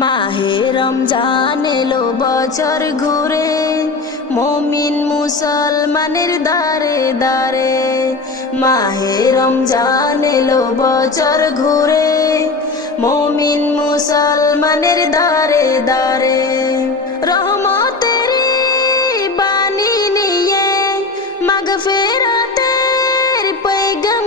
মাহে রমজান এলো বছর ঘুরে, মমিন মুসলমানের দারে দারে মাহে রমজান এলো বছর ঘুরে, মমিন মুসলমানের দারে দারে রহমতের বাণী নিয়ে মাগ ফেরাতের পেগম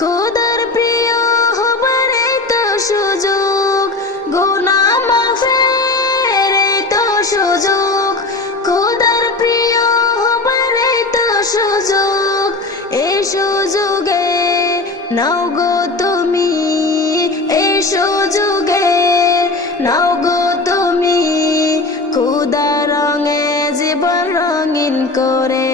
খুদার প্রিয় হবার তো সুযোগ। গোনা মাফের তো সুযোগ। খুদার প্রিয় হবার তো সুযোগ। এই সুযোগে নাও গো তুমি এই সুযোগে নাও গো তুমি। খুদা রঙে জীবন রঙিন করে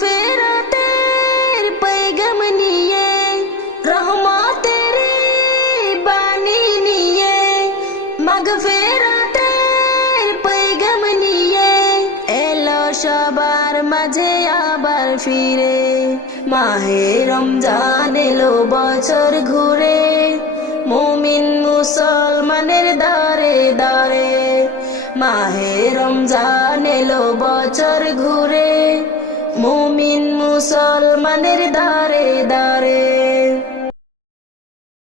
ফেরাতের পৈগম নিয়ে রহমতের বাণী নিয়ে, মাগ ফেরাতের পৈগম নিয়ে, এলো সবার মাঝে আবার ফিরে। মাহে রমজান এলো বছর ঘুরে, মুমিন মুসলমানের দারে দারে মাহে রমজান এলো বছর ঘুরে মুসলমানের দারে দার